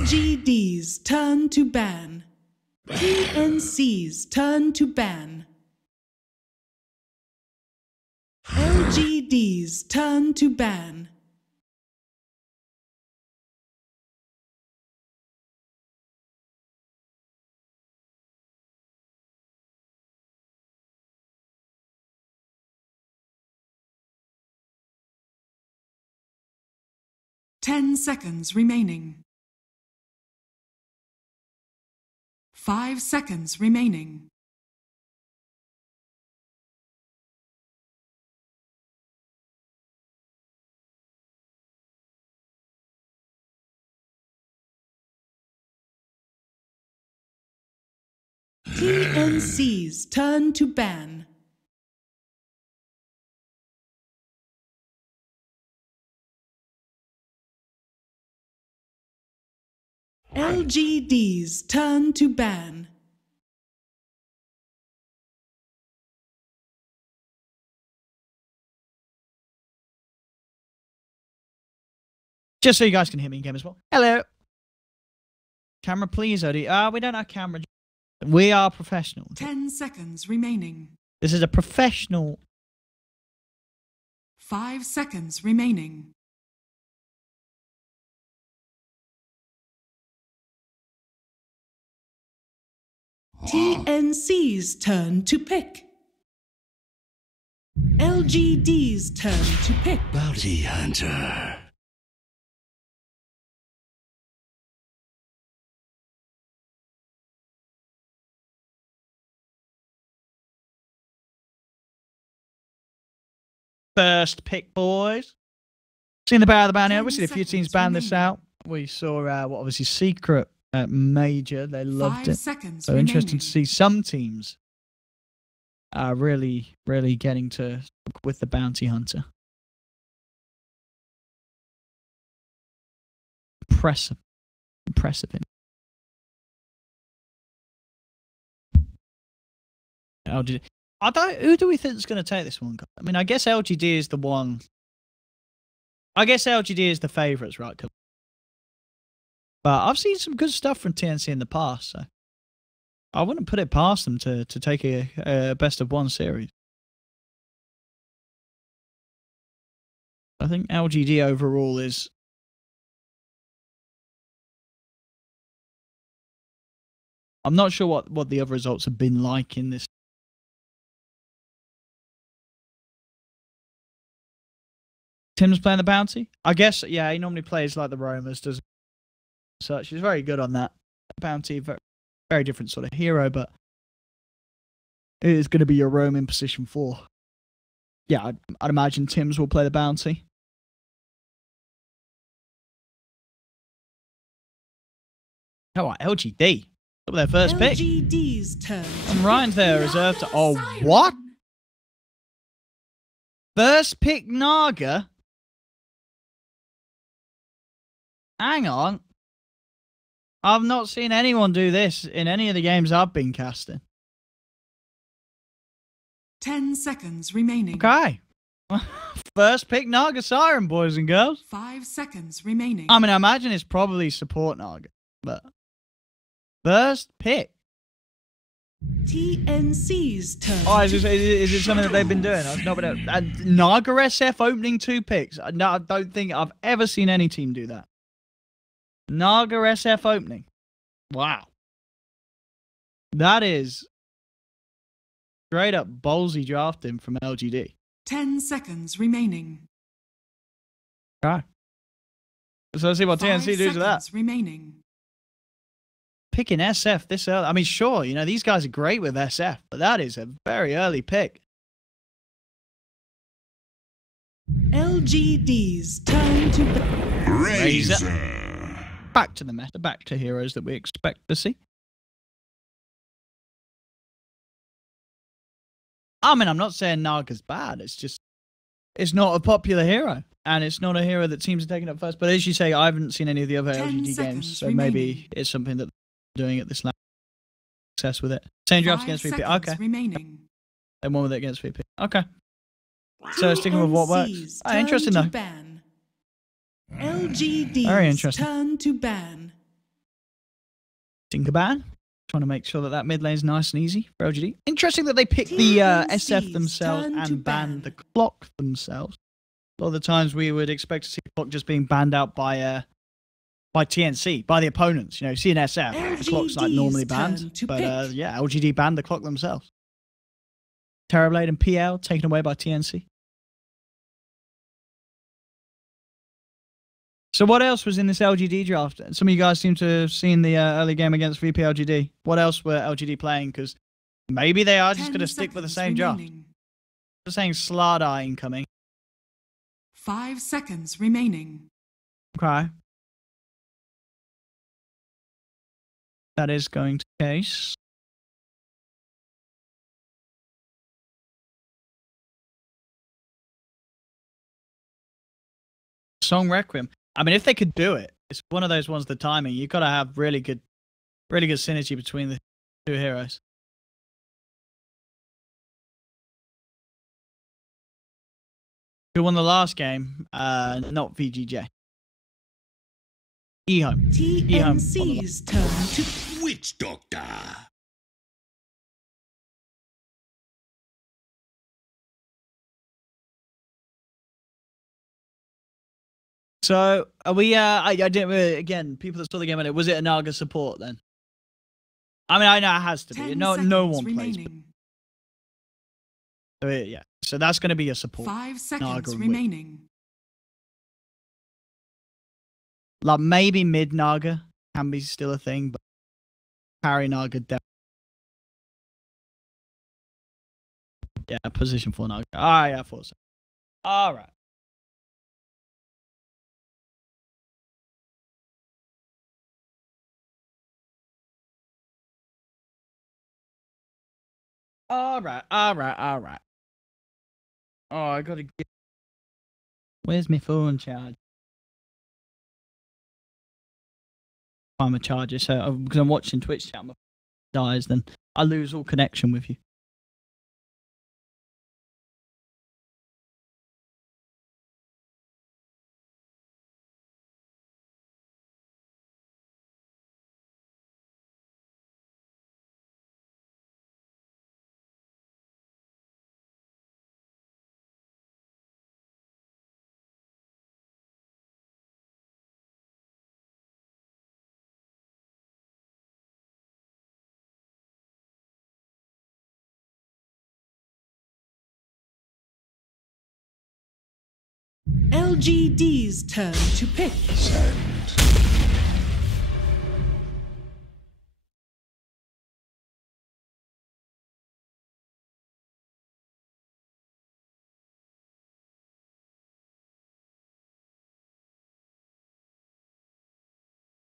LGD's turn to ban. TNC's turn to ban. LGD's turn to ban. Ten seconds remaining. 5 seconds remaining. TNC's turn to ban. LGD's turn to ban. Just so you guys can hear me in game as well. Hello. Camera, please, Odie. We don't have camera. We are professional. 10 seconds remaining. This is a professional. 5 seconds remaining. TNC's turn to pick. LGD's turn to pick. Bounty Hunter. First pick, boys. Seen the Battle of the Bounty Hunter. We've seen a few teams ban this out. We saw what obviously Secret at Major. They loved it. So interesting to see some teams really getting to with the Bounty Hunter. Impressive. LGD. Who do we think is going to take this one? I mean, I guess LGD is the one. I guess LGD is the favourites, right? But I've seen some good stuff from TNC in the past, so I wouldn't put it past them to take a best of one series. I think LGD overall is. I'm not sure what the other results have been like in this. Tim's playing the bounty? I guess, yeah, he normally plays like the roamers, does such. He's very good on that. Bounty, very different sort of hero, but it is going to be your roam in position 4. Yeah, I'd imagine Tim's will play the bounty. All right, LGD. Up with their first pick. LGD's turn. And Ryan's there reserved to. Oh, what? First pick Naga? Hang on. I've not seen anyone do this in any of the games I've been casting. 10 seconds remaining. Okay. First pick Naga Siren, boys and girls. 5 seconds remaining. I mean, I imagine it's probably support Naga, but first pick. TNC's turn. Oh, is it something that they've been doing? I've not been. Naga SF opening 2 picks. No, I don't think I've ever seen any team do that. Naga SF opening. Wow. That is straight up ballsy drafting from LGD. 10 seconds remaining. Okay. So let's see what TNC do to that. Remaining. Picking SF this early. I mean, sure, you know, these guys are great with SF, but that is a very early pick. LGD's turn to Razor. Back to the meta, back to heroes that we expect to see. I mean, I'm not saying Naga's bad. It's just, it's not a popular hero. And it's not a hero that teams are taking up first. But as you say, I haven't seen any of the other LGD games. So maybe it's something that they're doing at this level. Success with it. Same drafts against VP. Okay. Remaining. And one with it against VP. Okay. So sticking with what works. Interesting though. LGD's very interesting. Turn to ban. Tinkerban. Trying to make sure that mid lane is nice and easy for LGD. Interesting that they picked the SF themselves and banned the clock themselves. A lot of the times we would expect to see clock just being banned out by TNC, by the opponents. You know, see an SF, the clock's like normally banned. But yeah, LGD banned the clock themselves. Terrorblade and PL taken away by TNC. So what else was in this LGD draft? Some of you guys seem to have seen the early game against VP LGD. What else were LGD playing? Because maybe they are just going to stick with the same draft. They're saying Slardar incoming. 5 seconds remaining. Okay. That is going to be the case. Song Requiem. I mean, if they could do it, it's one of those ones, the timing. You've got to have really good synergy between the two heroes. Who won the last game? Not VGJ. E-Home. TNC's turn to Witch Doctor. So are we? I didn't really, again. People that saw the game, was it a Naga support then? I mean, I know it has to be. No one plays. So yeah, so that's going to be a support. 5 seconds remaining. Like maybe mid Naga can be still a thing, but carry Naga definitely. Yeah, position 4 Naga. Alright, yeah, 4 seconds. Alright. Alright. Oh, I gotta get. Where's my phone charge? I'm a charger, so because I'm watching Twitch chat, my phone dies, then I lose all connection with you. LGD's turn to pick. Send.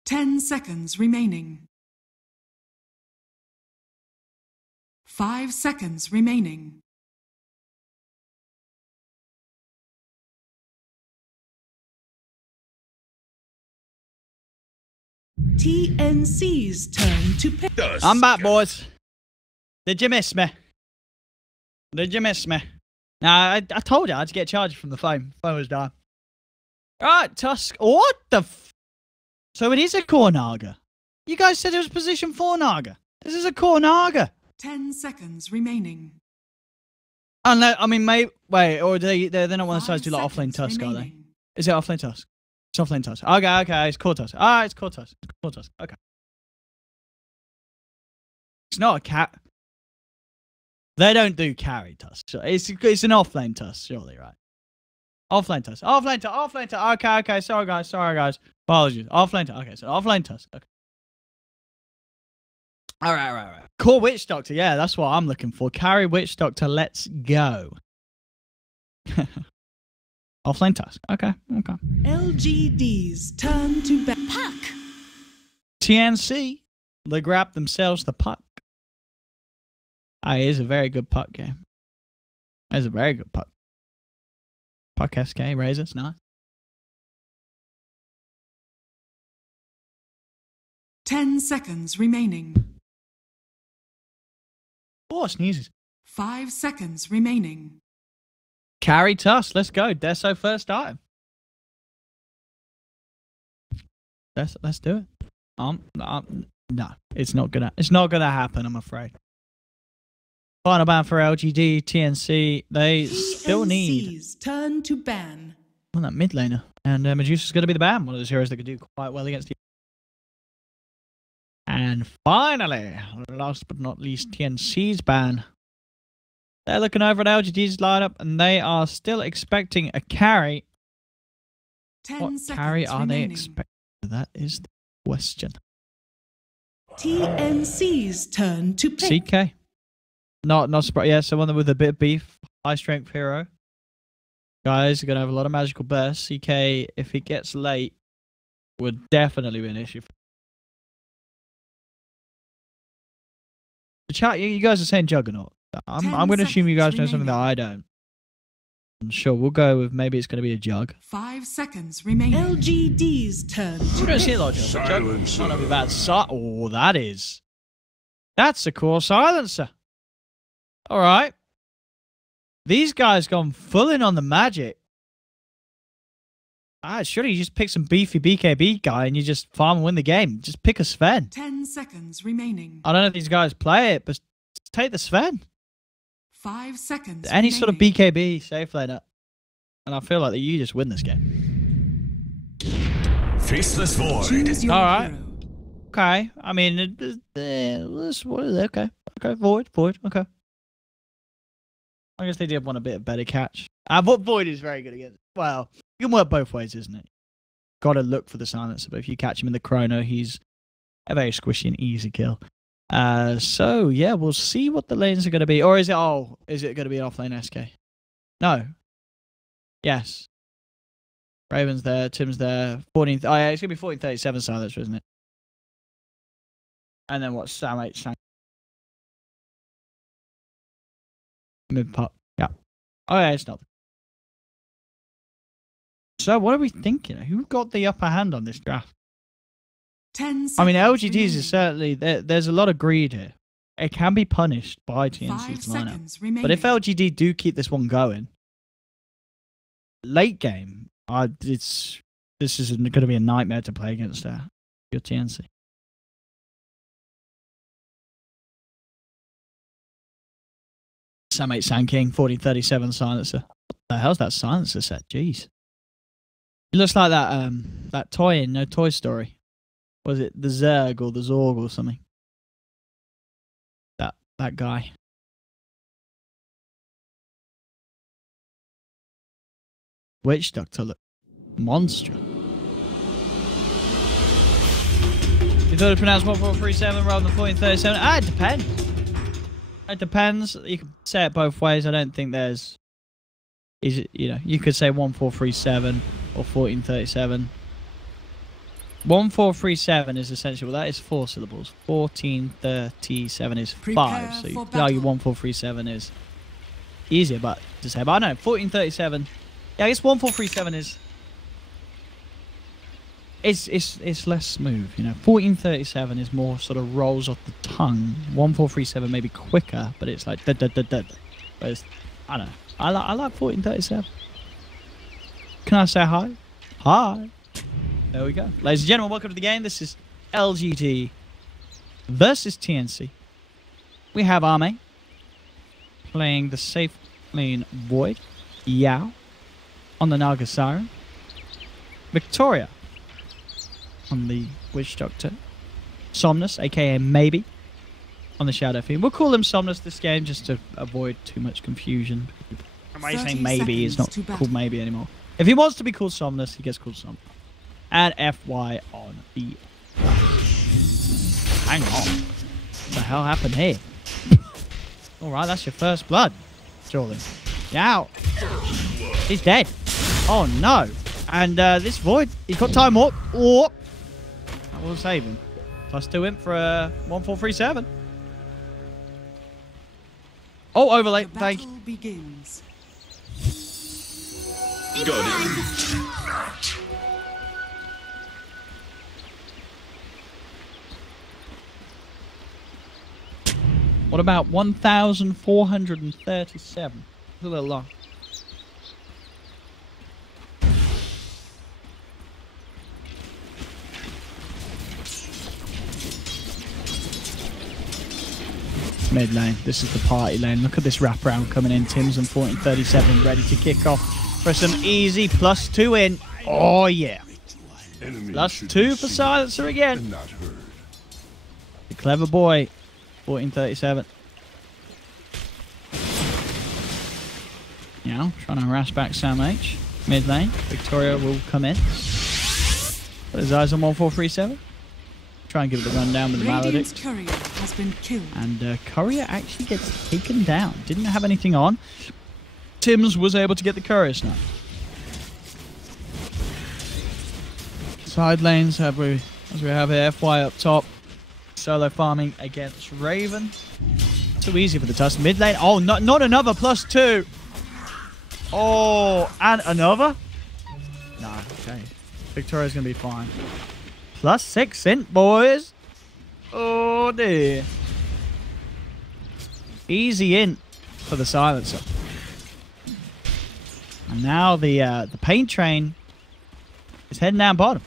10 seconds remaining. 5 seconds remaining. TNC's turn to pick. I'm back, boys. Did you miss me? Nah, I told you I had to get charged from the phone. Phone was dying. Alright, Tusk. What the f... So it is a core Naga. You guys said it was position 4 Naga. This is a core Naga. 10 seconds remaining. Unless, I mean, maybe... Wait, or they're not one of the sides to do like offlane Tusk, are they? Is it offlane Tusk? It's offlane Tusk. Okay, it's core Tusk. Alright, it's core Tusk. Okay. It's not a cat. They don't do carry Tusk. So it's an offlane Tusk, surely, right? Offlane Tusk. Okay. Sorry, guys. Apologies. Offlane Tusk. Okay, so offlane Tusk. Okay. Alright. Core Witch Doctor. Yeah, that's what I'm looking for. Carry Witch Doctor. Let's go. Offlane Tusk. Okay. LGD's turn to puck. TNC. They grab themselves the puck. It is a very good puck game. It's a very good puck. Puck SK, Razors, nice. 10 seconds remaining. Oh, sneezes. 5 seconds remaining. Carry Tusk, let's go. Deso first item. Let's do it. No, it's not gonna happen, I'm afraid. Final ban for LGD, TNC. They still need TNC's turn to ban. well, that mid laner. And Medusa's going to be the ban. One of those heroes that could do quite well against you. And finally, last but not least, TNC's ban. They're looking over at LGD's lineup, and they are still expecting a carry. 10 What seconds carry are they remaining. expecting? That is the question. TNC's turn to pick. CK. Not surprised. Yeah, someone with a bit of beef. High strength hero. Guys are going to have a lot of magical bursts. CK, if he gets late, would definitely be an issue. The chat, you guys are saying Juggernaut. I'm going to assume you guys know something that I don't. I'm sure we'll go with maybe it's going to be a Jug. 5 seconds remaining. LGD's turn to We don't see a lot of Jugs. Jug might not be bad. Oh, that is. That's a core silencer. All right. These guys gone full in on the magic. Surely you just pick some beefy BKB guy and you just farm and win the game. Just pick a Sven. 10 seconds remaining. I don't know if these guys play it, but take the Sven. 5 seconds Any remaining. sort of BKB safe laner. And I feel like that you just win this game. Faceless Void. Choose your All right. hero. Okay. I mean, what is it? Okay. Okay. Void. Okay. I guess they did want a bit of better catch. But Void is very good against. Well, you can work both ways, isn't it? Got to look for the silencer, but if you catch him in the chrono, he's a very squishy and easy kill. So yeah, we'll see what the lanes are going to be. Or is it going to be an offlane SK? No. Yes. Raven's there, Tim's there. 14th. Oh yeah, it's going to be 1437 silencer, isn't it? And then what? Sam 8 Sam. Mid pot. Yeah. Oh yeah, it's not. So what are we thinking? Who got the upper hand on this draft? 10 seconds I mean, LGD's remaining. is certainly there's a lot of greed here. It can be punished by 5 TNC's lineup. seconds remaining. But if LGD do keep this one going, late game, this is going to be a nightmare to play against your TNC. Sam 8 Sand King, 1437 silencer. What the hell's that silencer set? Jeez. It looks like that toy in No Toy Story. Was it the Zerg or the Zorg or something? That guy. Witch Doctor, look. Monster. You thought it pronounced 1437 rather than 1437? It depends. It depends. You can say it both ways. I don't think there's... you could say 1437 or 1437. 1437 is essentially, well, that is 4 syllables. 1437 is 5. Prepare So you for could argue battle. 1437 is easier but to say. But I don't know, 1437. Yeah, I guess 1437 is... It's less smooth, 1437 is more sort of rolls off the tongue. 1437 may be quicker, but it's like da. Whereas, I don't know. I like 1437. Can I say hi? Hi. There we go. Ladies and gentlemen, welcome to the game. This is LGD versus TNC. We have Arme playing the safe lane Void. Yao on the Naga Siren. Victoria on the Witch Doctor. Somnus, aka Maybe, on the Shadow Fiend. We'll call him Somnus this game just to avoid too much confusion. Everybody's 30 saying Maybe, he's not seconds to battle. called Maybe anymore. If he wants to be called Somnus, he gets called Somnus. And FY on the... Hang on. What the hell happened here? Alright, that's your first blood, surely. Yow. He's dead. Oh no. And this Void, he's got time warp. Oh. That will save him. +2 imp for 1437. Oh, overlay. The Thank battle you. begins. What about 1,437? It's a little long. Mid lane. This is the party lane. Look at this wraparound coming in. Tim's on 1437, ready to kick off for some easy +2 in. Oh, yeah. +2 for Silencer again. The clever boy. 1437. Now, trying to harass back Sam H. Mid lane. Victoria will come in. Put his eyes on 1437. Try and give it the rundown with the Maledict. Courier has been killed. And Courier actually gets taken down. Didn't have anything on. Tims was able to get the Courier snipe. Side lanes as we have here. FY up top. Solo farming against Raven. Too easy for the Tusk. Mid lane. Oh, not another +2. Oh, and another? Nah, okay. Victoria's going to be fine. +6 int, boys. Oh, dear. Easy int for the Silencer. And now the paint train is heading down bottom.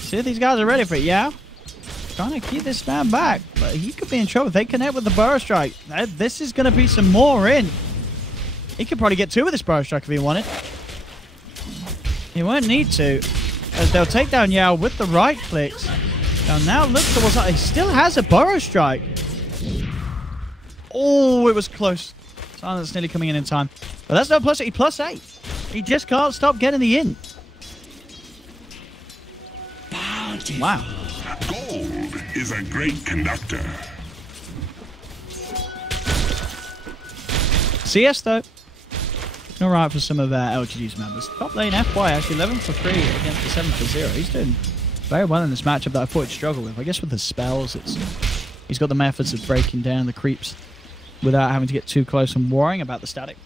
See if these guys are ready for it, yeah? Trying to keep this man back, but he could be in trouble if they connect with the Burrow Strike. This is going to be some more in. He could probably get 2 with this Burrow Strike if he wanted. He won't need to, as they'll take down Yao with the right clicks. And now look towards that. He still has a Burrow Strike. Oh, it was close. Silence nearly coming in time. But that's no +8. +8. He just can't stop getting the in. Wow. Gold is a great conductor. CS though. Alright for some of LGD's members. Top lane FY actually 11 for 3 against the 7 for 0. He's doing very well in this matchup that I thought he'd struggle with. I guess with the spells, he's got the methods of breaking down the creeps without having to get too close and worrying about the static.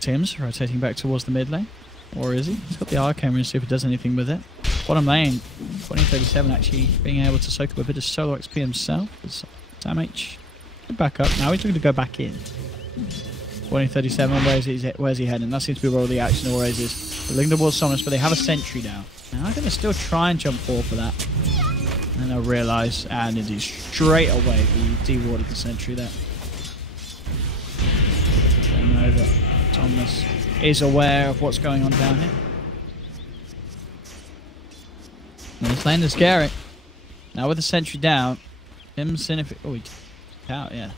Tim's rotating back towards the mid lane. Or is he? He's got the Arcane Rune, see if it does anything with it. Bottom lane, 2037 actually being able to soak up a bit of solo XP himself. Sam H back up. Now he's looking to go back in. 2037, where's he heading? That seems to be where all the action always is. They're looking towards Somnus, but they have a sentry now. Now I'm going to still try and jump forward for that. And then they'll realise, and indeed straight away he dewarded the sentry there. They know that Somnus is aware of what's going on down here. And this lane is scary. Now with the sentry down, Tim's in if it, oh, he out, yeah.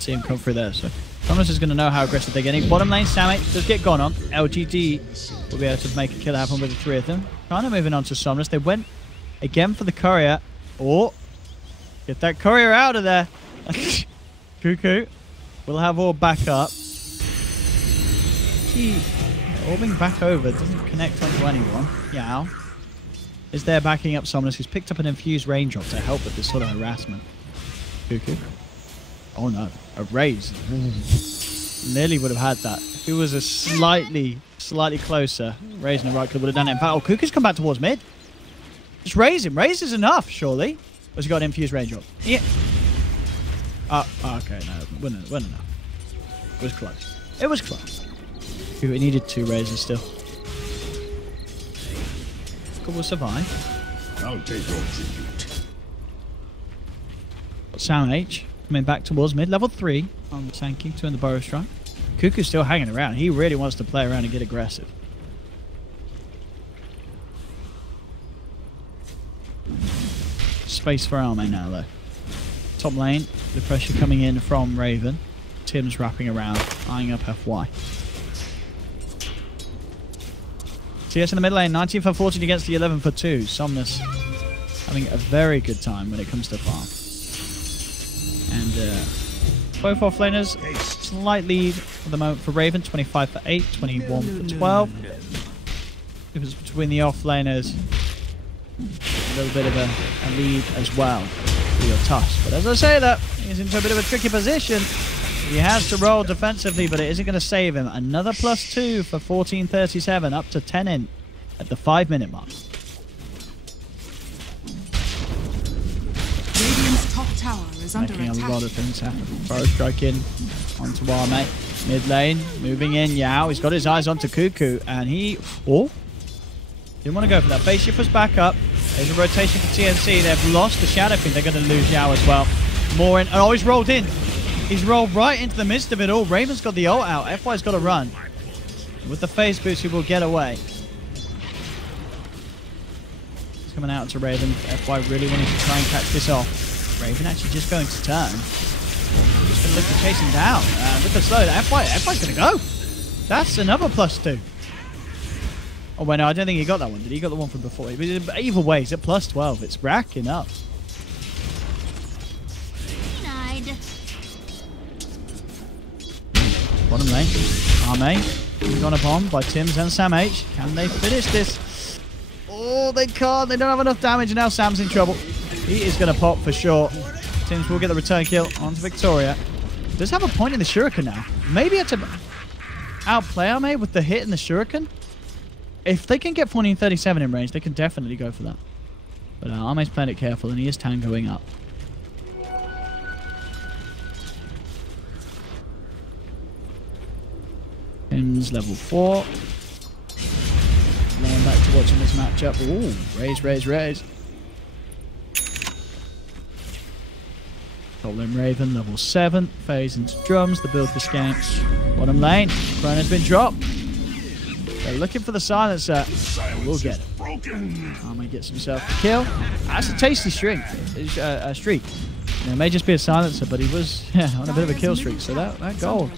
See him come through there, so Thomas is going to know how aggressive they're getting. Bottom lane, Samit does get gone on. LGD will be able to make a kill happen with the 3 of them. Kind of moving on to Somnus. They went again for the courier. Oh, get that courier out of there. Cuckoo will have all back up. Orbing back over doesn't connect onto anyone. Yao is there backing up Somnus, who's picked up an infused raindrop to help with this sort of harassment. Cuckoo. Oh no, a raise. Nearly would have had that. If it was a slightly closer, raising the right click would have done it. In fact, oh, Cuckoo's come back towards mid. Just raise him. Raise is enough, surely. Or has he got an infused raindrop? Yeah. Okay, no, wasn't enough. It was close. It was close. It needed 2 raises still. Will survive. I'll take your tribute. Sound H coming back towards mid. Level 3 on Sankey, 2 in the Burrow Strike. Cuckoo's still hanging around. He really wants to play around and get aggressive. Space for Arme now though. Top lane, the pressure coming in from Raven. Tim's wrapping around, eyeing up FY. CS in the mid lane, 19 for 14 against the 11 for 2. Somnus having a very good time when it comes to farm. And both offlaners, slight lead at the moment for Raven, 25 for 8, 21 for 12. It was between the offlaners, a little bit of a lead as well for your Tusk. But as I say that, he's into a bit of a tricky position. He has to roll defensively, but it isn't going to save him. Another +2 for 1437, up to 10 in at the 5-minute mark. Radiant's top tower is under Making attack. a lot of things happen. Burrow Strike in onto our mate. Mid lane, moving in. Yao, he's got his eyes onto Cuckoo, and he... Oh! Didn't want to go for that. Face shift was back up. There's a rotation for TNC. They've lost the Shadow Fiend. They're going to lose Yao as well. More in. Oh, he's rolled in. He's rolled right into the midst of it all. Raven's got the ult out. FY's got to run. With the phase boost, he will get away. He's coming out to Raven. FY really wanting to try and catch this off. Raven actually just going to turn. Just going to look to chase him down. With the slow, FY's going to go. That's another +2. Oh, wait, no, I don't think he got that one. Did he got the one from before? But either way, he's at +12. It's racking up. Bottom lane. Arme. On a bomb by Tims and Sam H. Can they finish this? Oh, they can't. They don't have enough damage, and now Sam's in trouble. He is going to pop for sure. Tims will get the return kill onto Victoria. Does have a point in the Shuriken now. Maybe it's a outplay Arme with the hit in the Shuriken. If they can get 1437 in range, they can definitely go for that. But Arme's playing it careful, and he is tangoing up. Tim's level 4. Going back to watching this matchup. Ooh, raise. Golden Raven, level 7. Phase into drums. The build for Skank. Bottom lane. Chrono's been dropped. They're looking for the silencer. We'll get it. Arme gets himself a kill. That's a tasty streak. Streak. It may just be a silencer, but he was on a bit of a kill streak. So that gold,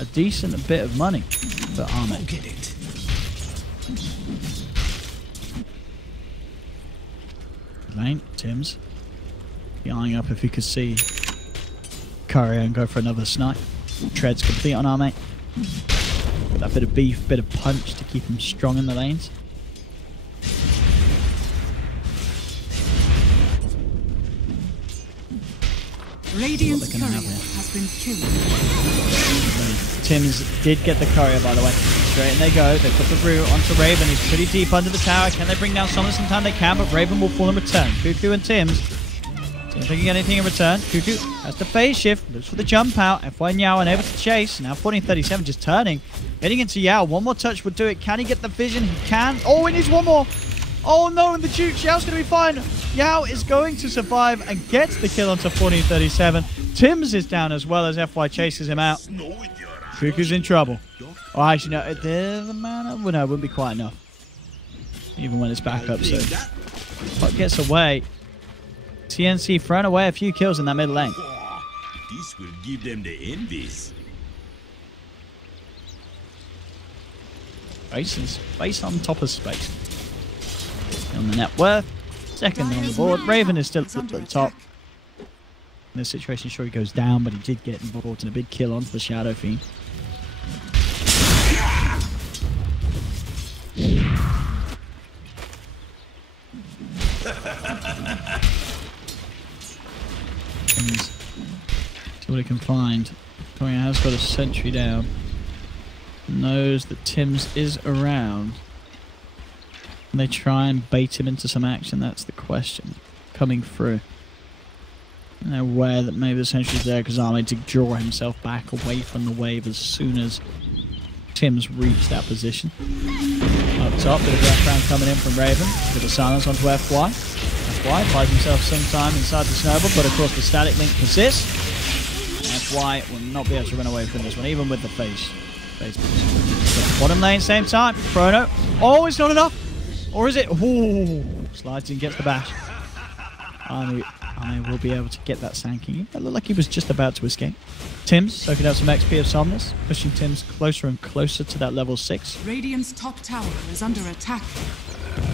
a decent bit of money for Arme. Lane, Tims. Eyeing up if he could see Courier and go for another snipe. Treads complete on Arme. That bit of beef, bit of punch to keep him strong in the lanes. Radiant's courier has been killed. Tims did get the courier, by the way. Straight in they go. They put the root onto Raven. He's pretty deep under the tower. Can they bring down Somnus in time? They can, but Raven will fall in return. Cuckoo and Tims. See if they can get anything in return. Cuckoo has the phase shift. Looks for the jump out. FY and Yao unable to chase. Now 1437 just turning. Getting into Yao. One more touch would do it. Can he get the vision? He can. Oh, he needs one more. Oh no, and the Duke. Yao's going to be fine. Yao is going to survive and gets the kill onto 1437. Tims is down as well as FY chases him out. Cuckoo's in trouble. Oh, actually, no. The mana? Well, no, it wouldn't be quite enough. Even when it's back up, so. But gets away. TNC throwing away a few kills in that middle lane. This will give them the envies. Space on top of space. On the net worth. Second on the board. Raven is still at the top. In this situation, sure he goes down, but he did get involved in a big kill onto the Shadow Fiend. See what he can find. Victoria has got a sentry down. Knows that Tims is around. Can they try and bait him into some action? That's the question. Coming through. And they're aware that maybe the sentry's there because Arme did draw himself back away from the wave as soon as Tims reached that position. Up top, bit of background coming in from Raven. Bit of silence onto FY. FY finds himself sometime inside the snowball, but of course the static link persists. FY will not be able to run away from this one, even with the phase boost. Bottom lane, same time. Chrono. Oh, it's not enough. Or is it? Ooh, slides in, gets the bash. I will be able to get that sanking. It looked like he was just about to escape. Tims soaking out some XP of Somnus, pushing Tims closer and closer to that level 6. Radiant's top tower is under attack.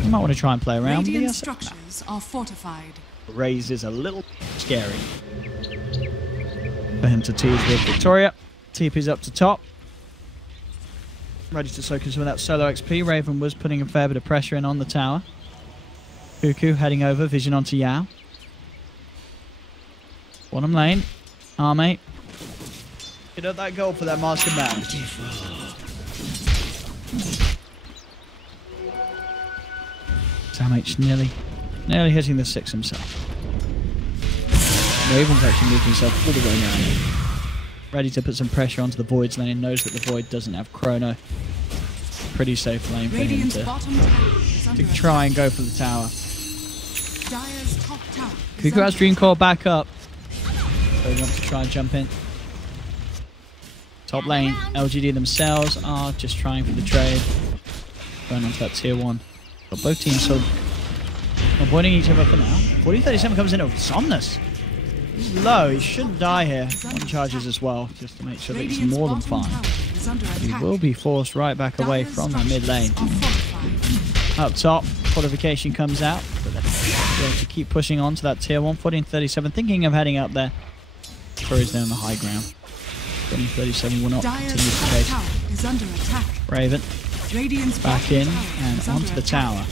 You might want to try and play around. Radiant structures are fortified. Raze is a little scary for him to tease with Victoria. TP's up to top. Ready to soak in some of that solo XP. Raven was putting a fair bit of pressure in on the tower. Cuckoo heading over, vision onto Yao. Bottom lane. Arme. Get up that goal for that master man. Sam H nearly hitting the 6 himself. Raven's actually moved himself all the way down. Ready to put some pressure onto the Void's lane. Knows that the Void doesn't have Chrono. Pretty safe lane for him to try and go for the tower. Dire's top tower. is Cuckoo has under Dream attack. Core back up. So we want to try and jump in. Top lane, LGD themselves are just trying for the trade. Going on to that tier 1. Got both teams so avoiding each other for now. 4037 comes in with Somnus. He's low, he shouldn't die here. One charges as well, just to make sure that he's Radiant's more than bottom fine. tower is under He attack. will be forced right back away Dire's from the mid lane. structures are fortified. Up top, fortification comes out, but they're going to keep pushing on to that tier 1. 1437 thinking of heading up there. Curry's down the high ground. 1437 will not continue Dire's to top chase. tower is under attack. Raven Radiant's back bottom in tower and is under onto the attack. tower.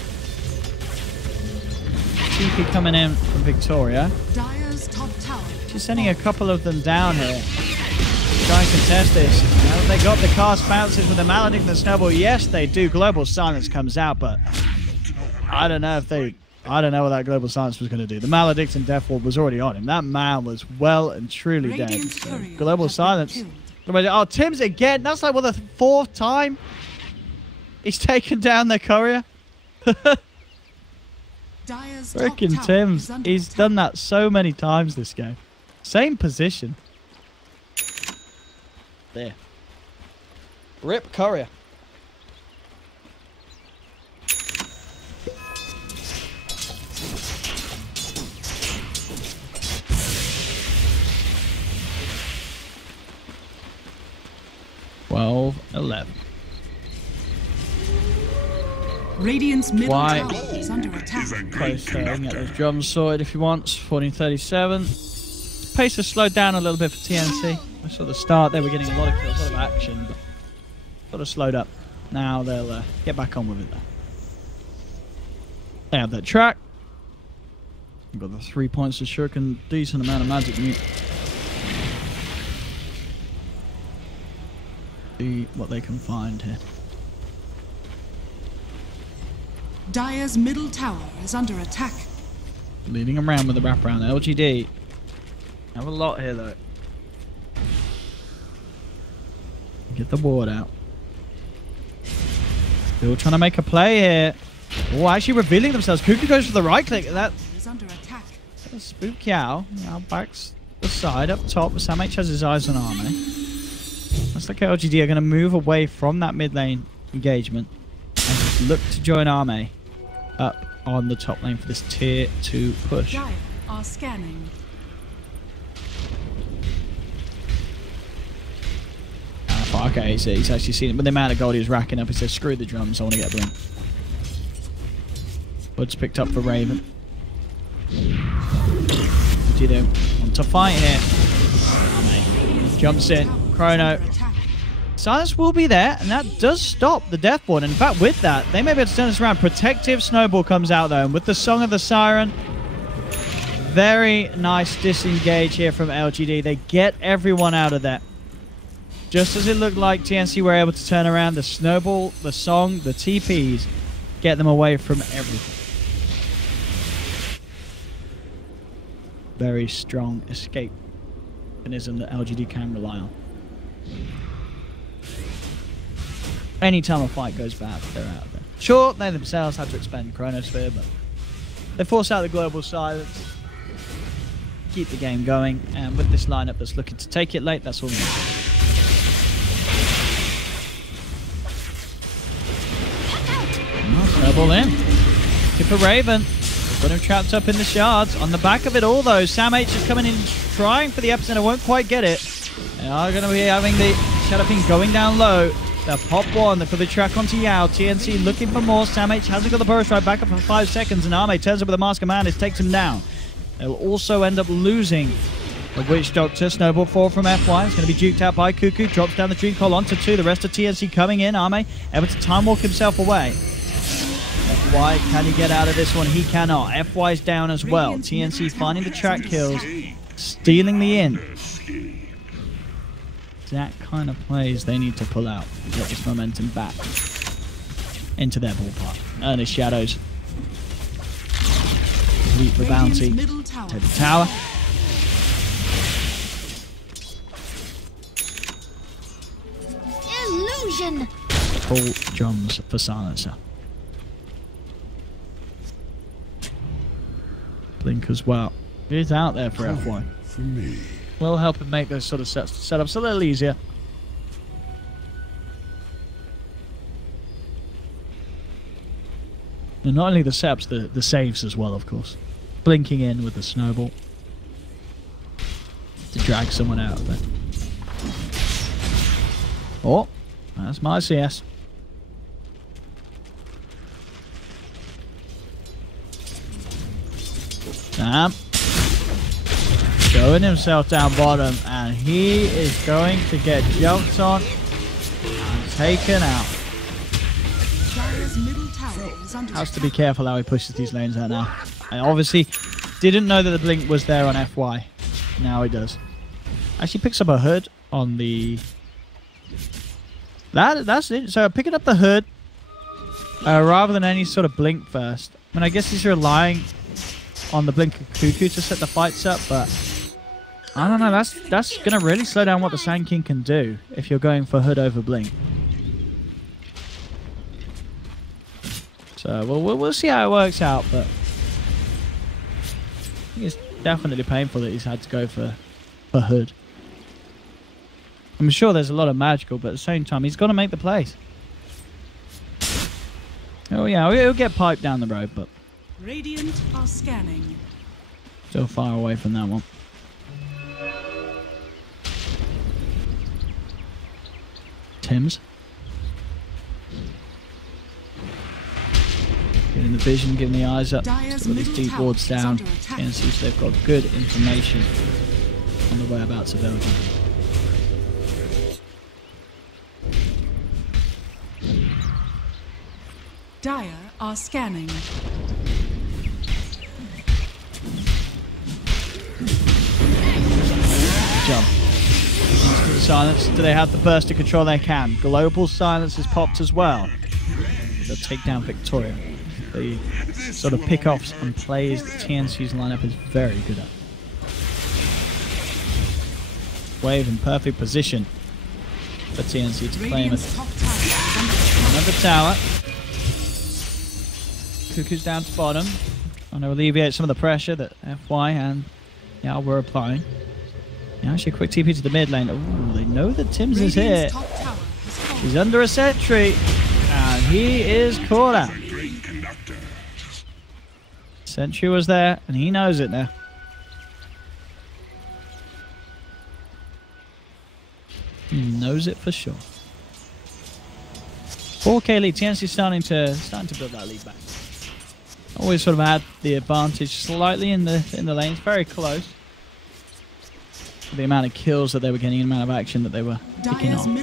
TP coming in from Victoria. Dire's top tower. She's sending a couple of them down here. Try and contest this. Now they got the cast bounces with the Maledict and the Snowball. Yes, they do. Global Silence comes out, but I don't know what that Global Silence was going to do. The Maledict and Death Ward was already on him. That man was well and truly dead. Radiant So, courier Global has been Silence. killed. Oh, Tim's again. That's like, what, the 4th time he's taken down their courier? Dire's top Frickin' tower Tim's. is under He's attack. done that so many times this game. Same position. There. Rip courier. Twelve, 11. Radiant's middle Why? tower is under attack. Close there. You can get those drums sorted if you want. 1437. Pace has slowed down a little bit for TNC. I saw the start, they were getting a lot of kills, a lot of action, but sort of slowed up. Now they'll get back on with it though. They have that track. They've got the 3 points to Shirk and decent amount of magic mute. See what they can find here. Dire's middle tower is under attack. Leading them around with the wraparound. LGD have a lot here though. Get the ward out. Still trying to make a play here. Oh, actually revealing themselves. Cuckoo goes for the right click. That Is under attack. spook Yao. Now backs the side up top. Sam H has his eyes on Army. Looks like LGD are going to move away from that mid lane engagement and just look to join Army up on the top lane for this tier 2 push. Dire are scanning. Okay, he's actually seen it, but the amount of gold he was racking up, he says, screw the drums, I want to get a blink. Wood's picked up for Raven. What do you do? Want to fight here. Jumps in. Chrono. Silence will be there, and that does stop the Death Ward. And in fact, with that, they may be able to turn this around. Protective Snowball comes out, though, and with the Song of the Siren, very nice disengage here from LGD. They get everyone out of there. Just as it looked like TNC were able to turn around, the Snowball, the Song, the TPs, get them away from everything. Very strong escape mechanism that LGD can rely on. Anytime a fight goes bad, they're out of there. Sure, they themselves had to expend Chronosphere, but they force out the Global Silence, keep the game going, and with this lineup that's looking to take it late, that's all we need. Snowball in. Tip for Raven. Got him trapped up in the shards. On the back of it all, though, Sam H is coming in, trying for the epicenter. Won't quite get it. They are going to be having the Shadow Ping going down low. They'll pop one. They put the track onto Yao. TNC looking for more. Sam H hasn't got the burst right. Back up for 5 seconds, and Arme turns up with a Mask of Madness, takes him down. They'll also end up losing the Witch Doctor. Snowball 4 from FY. It's going to be juked out by Cuckoo. Drops down the Dream Call onto 2. The rest of TNC coming in. Arme able to time walk himself away. FY, can he get out of this one? He cannot. FY's down as well. TNC finding the track kills, stealing the in. Exact kind of plays they need to pull out to get this momentum back into their ballpark. Earnest Shadows. Leap the bounty. Take the tower. Illusion. Full drums for Silencer. Blink as well. He's out there for FY. For me. We'll help him make those sort of setups a little easier. And not only the setups, the saves as well, of course. Blinking in with the snowball to drag someone out of it. Oh, that's my CS. Sam showing himself down bottom, and he is going to get jumped on and taken out. Has to be careful how he pushes these lanes out now. I obviously didn't know that the blink was there on FY. Now he does. Actually picks up a hood on the... That's it. So picking up the hood rather than any sort of blink first. I mean, I guess he's relying on the blink of Cuckoo to set the fights up, but I don't know. That's going to really slow down what the Sand King can do if you're going for hood over blink. So we'll see how it works out, but I think it's definitely painful that he's had to go for hood. I'm sure there's a lot of magical, but at the same time, he's got to make the plays. Oh yeah, he'll get piped down the road, but Radiant are scanning. Still far away from that one. Tim's getting the vision, getting the eyes up, with these deep wards down. TNC, so they've got good information on the whereabouts of LGD. Dire are scanning. Jump. Instant silence. Do they have the burst of control? They can. Global silence is popped as well. They'll take down Victoria. The sort of pick-offs and plays that TNC's lineup is very good at. Wave in perfect position for TNC to claim it. Another tower. Cuckoo's down to bottom. Trying to alleviate some of the pressure that FY and Yao were applying. Now actually a quick TP to the mid lane. Ooh, they know that Tim's is here. He's under a sentry. And he is caught out. Sentry was there, and he knows it now. He knows it for sure. 4K lead. TNC starting to build that lead back. Always sort of had the advantage slightly in the lanes, very close. The amount of kills that they were getting, the amount of action that they were picking up. Got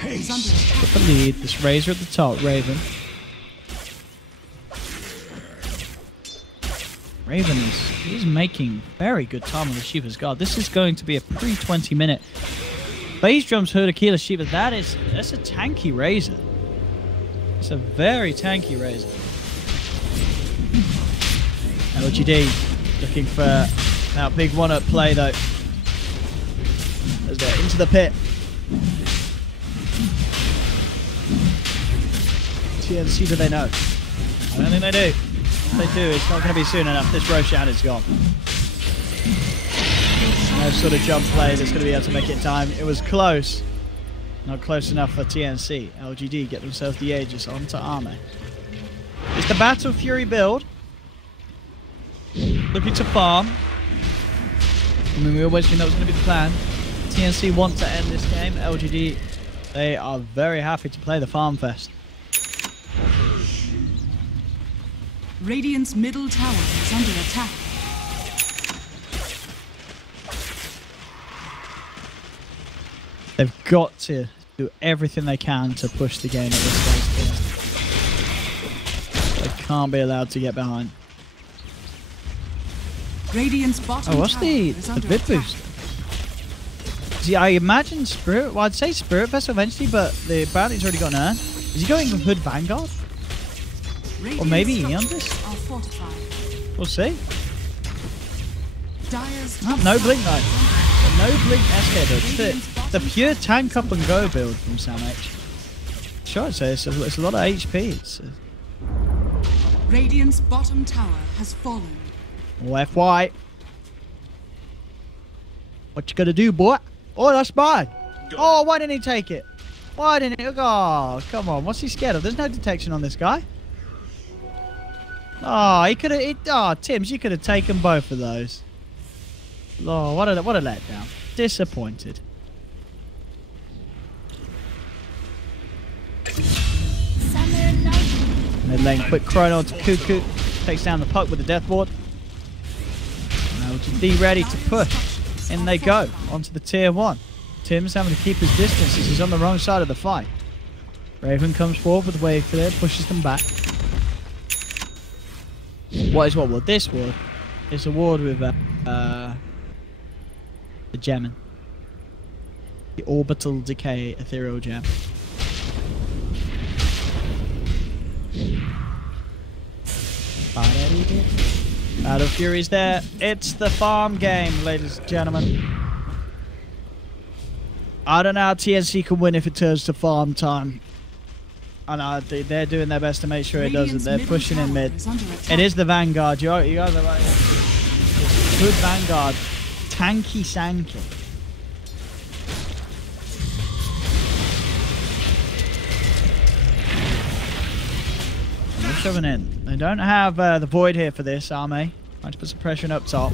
the lead. This Razor at the top, Raven. Raven is making very good time on the Shiva's Guard. This is going to be a pre-20 minute. Base drums, Hood, Aquila, Shiva. That's a tanky Razor. It's a very tanky Razor. LGD looking for that big one-up play though. As they're into the pit. TNC, do they know? I don't think they do. If they do, it's not going to be soon enough. This Roshan is gone. No sort of jump play that's going to be able to make it time. It was close. Not close enough for TNC. LGD get themselves the Aegis onto Arme. It's the Battle Fury build. Looking to farm. I mean, we always knew that was going to be the plan. TNC want to end this game. LGD, they are very happy to play the Farm Fest. Radiant's middle tower is under attack. They've got to do everything they can to push the game at this stage. They can't be allowed to get behind. Radiant's bottom what's the bid boost? See, I imagine Spirit. Well, I'd say Spirit Vessel eventually, but the bounty's already got an urn. Is he going Hood Vanguard? Or maybe Eondis? We'll see. Oh, no blink though. No blink SK build. The pure tank up and go build from Sam H. Sure, it's a lot of HP. Radiant's bottom tower has fallen. Oh, FY. What you gonna do, boy? Oh, that's mine. Oh, why didn't he take it? Why didn't he? Oh, come on. What's he scared of? There's no detection on this guy. Oh, he could have. Oh, Tims, you could have taken both of those. Oh, what a letdown. Disappointed. Mid lane, quick chrono to Cuckoo. Takes down the puck with the death ward. Now LGD ready to push. In they go onto the tier 1. Tim's having to keep his distance as he's on the wrong side of the fight. Raven comes forward with the wave clear, pushes them back. What is what ward? This ward is a ward with the gem. The orbital decay ethereal gem. Battle Fury's there. It's the farm game, ladies and gentlemen. I don't know how TNC can win if it turns to farm time. I know they're doing their best to make sure it doesn't. They're pushing in mid. It is the Vanguard. You guys are right. Good Vanguard. Tanky Sanky. They're shoving in. They don't have the Void here for this army. Trying to put some pressure in up top.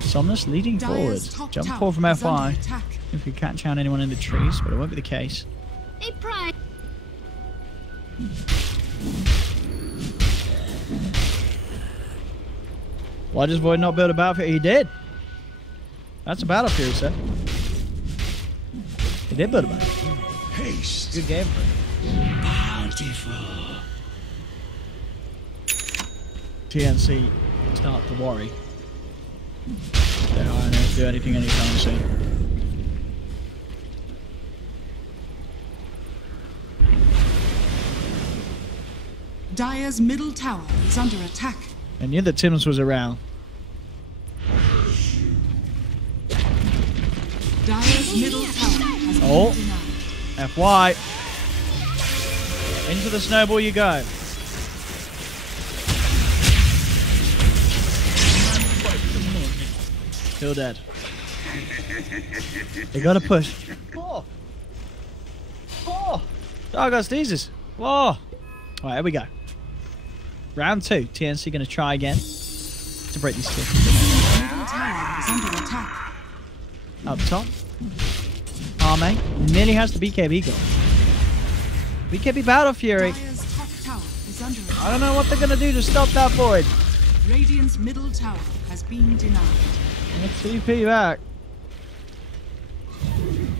Somnus leading forward. Jump forward from FI. If we catch out anyone in the trees, but it won't be the case. Hey, Prime. Why does Void not build a Battle Fury? He did. That's a Battle Fury, sir. He did build a Battle Fury. Good game for him. Bountiful. TNC start to worry. They aren't going to do anything anytime soon. Dire's middle tower is under attack. I knew that Tims was around. Dire's middle tower has been denied. FY. Into the snowball you go. Still dead. They gotta push. Oh. Oh. Dargostesis. Whoa. Alright, here we go. Round 2. TNC gonna try again to break these two. Middle tower is under attack. Up top. Arme nearly has the BKB goal. BKB Battle Fury. Dire's top tower is under attack. I don't know what they're gonna do to stop that Void. Radiant's middle tower has been denied. Let's TP back.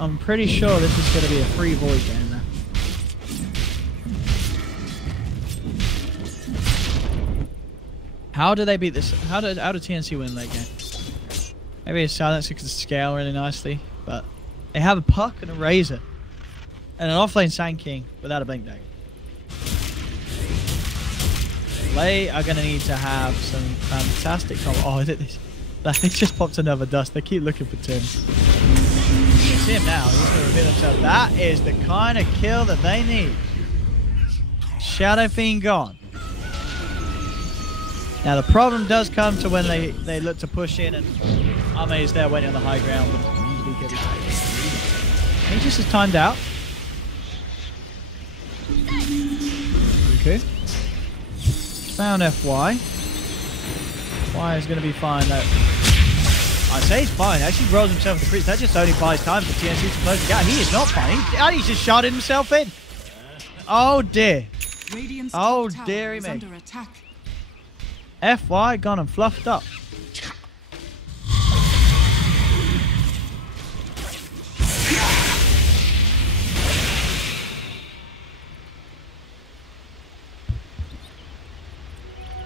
I'm pretty sure this is gonna be a free Void game now. How do they beat this? How did TNC win that game? Maybe a silencer could scale really nicely, but they have a puck and a razor and an offlane Sand King without a blink dagger. They are going to need to have some fantastic. Oh, is it this? They just popped another dust. They keep looking for Tim. It's him now. He's going to reveal himself. That is the kind of kill that they need. Shadow Fiend gone. Now the problem does come to when they look to push in and Arme is there waiting on the high ground with BKB. Aegis is timed out. Okay. Found FY. Y is going to be fine though. I say he's fine. Actually rolls himself with the crease. That just only buys time for TNC to close the gap. He is not fine. He's just shot himself in. Oh dear. Radiant's Oh top tower dearie is me. under attack. FY gone and fluffed up.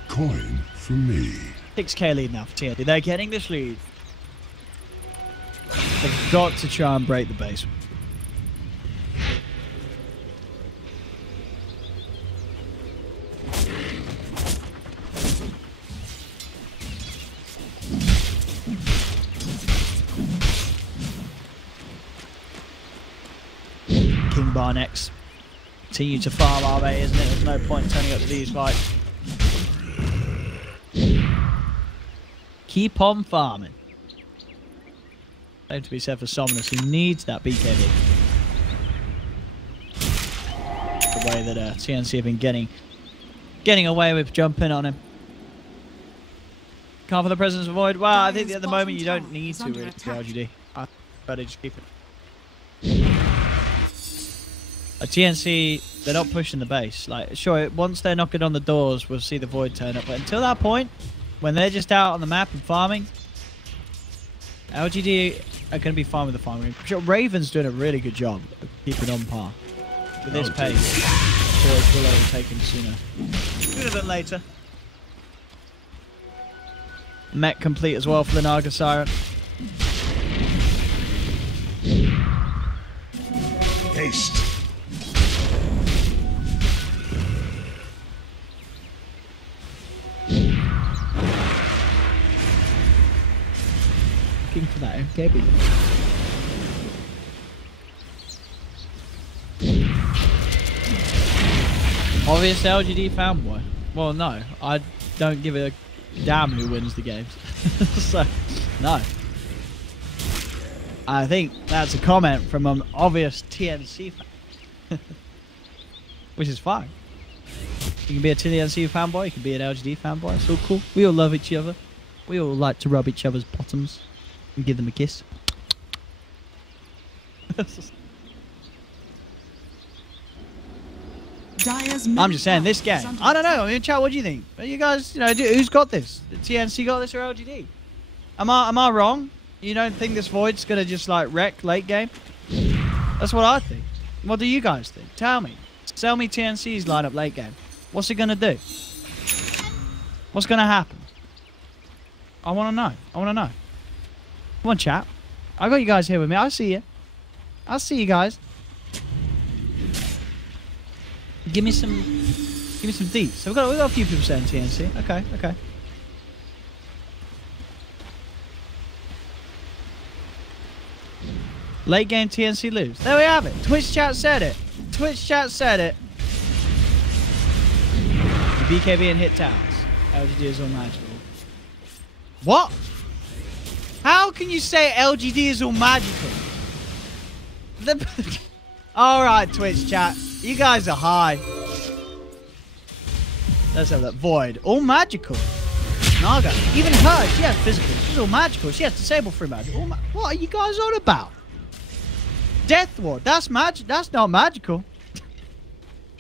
Coin for me. 6k lead now for TNT. They're getting this lead. They've got to try and break the base. King Bar next. Continue to farm RA, isn't it? There's no point turning up to these fights. Keep on farming. Same to be said for Somnus, who needs that BKB. The way that TNC have been getting away with jumping on him. Can't for the presence of Void. Well, I think at the moment you don't need to really for LGD. I better just keep it. A TNC, they're not pushing the base. Like, sure, once they're knocking on the doors, we'll see the Void turn up. But until that point, when they're just out on the map and farming, LGD are going to be fine with the farming. I'm sure Raven's doing a really good job of keeping on par. With this pace, Void will overtake him sooner than later. Mech complete as well for the Naga Siren. Haste. Looking for that MKB. Obvious LGD fanboy. Well, no, I don't give a damn who wins the games. So, no. I think that's a comment from an obvious TNC fan. Which is fine. You can be a TNC fanboy, you can be an LGD fanboy, it's all cool. We all love each other. We all like to rub each other's bottoms and give them a kiss. I'm just saying, this game, I don't know. I mean, chat, what do you think? You guys, you know, who's got this? The TNC got this or LGD? Am I wrong? You don't think this Void's gonna just like wreck late game? That's what I think. What do you guys think? Tell me. Tell me TNC's lineup late game. What's it gonna do? What's gonna happen? I wanna know. I wanna know. Come on, chat. I got you guys here with me. I see you. I'll see you guys. Give me some deets. So we've got a few people saying TNC. Okay. Late game TNC lose. There we have it. Twitch chat said it. Twitch chat said it. The BKB and hit towers. LGD is all magical. What? How can you say LGD is all magical? Alright, Twitch chat. You guys are high. Let's have that. Void. All magical. Naga. Even her. She has physical. She's all magical. She has disable free magic. What are you guys on about? Death Ward. That's magic. That's not magical.